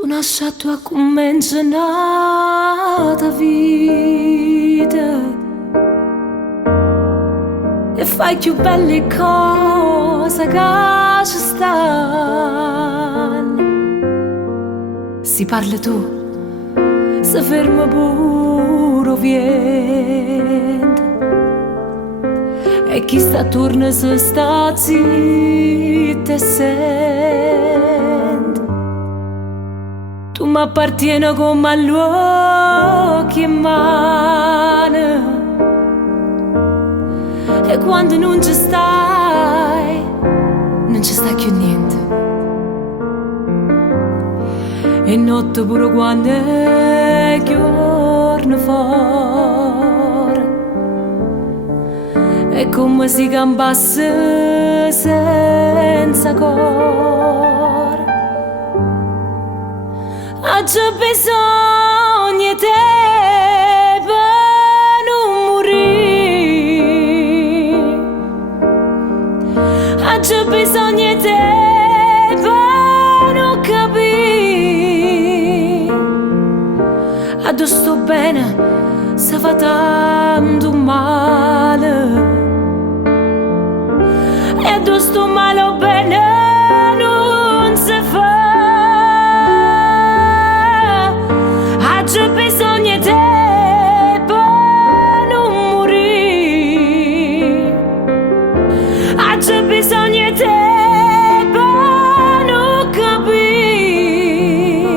Tu nasci a tua commengenata vita e fai più belle cose che ci stanno. Si parla tu, si ferma pure vento e chi sta attorno se sta zitta e sente. Tu mi appartieni come agli occhi e mani e quando non ci stai, non ci sta più niente. E notte pure quando è giorno fuori è come se campasse senza cuore. C'è bisogno di te per non morire. C'è bisogno di te per non capire. Addo sto bene se fa tanto male e addo sto male bene non si fa. C'è bisogno di te per non morire. C'è bisogno di te per non capire.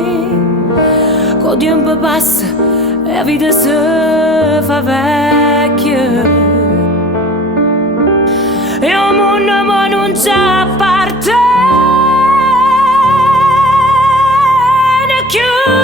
Con il tempo passa e la vita si fa vecchia e il mondo non ci appartiene più.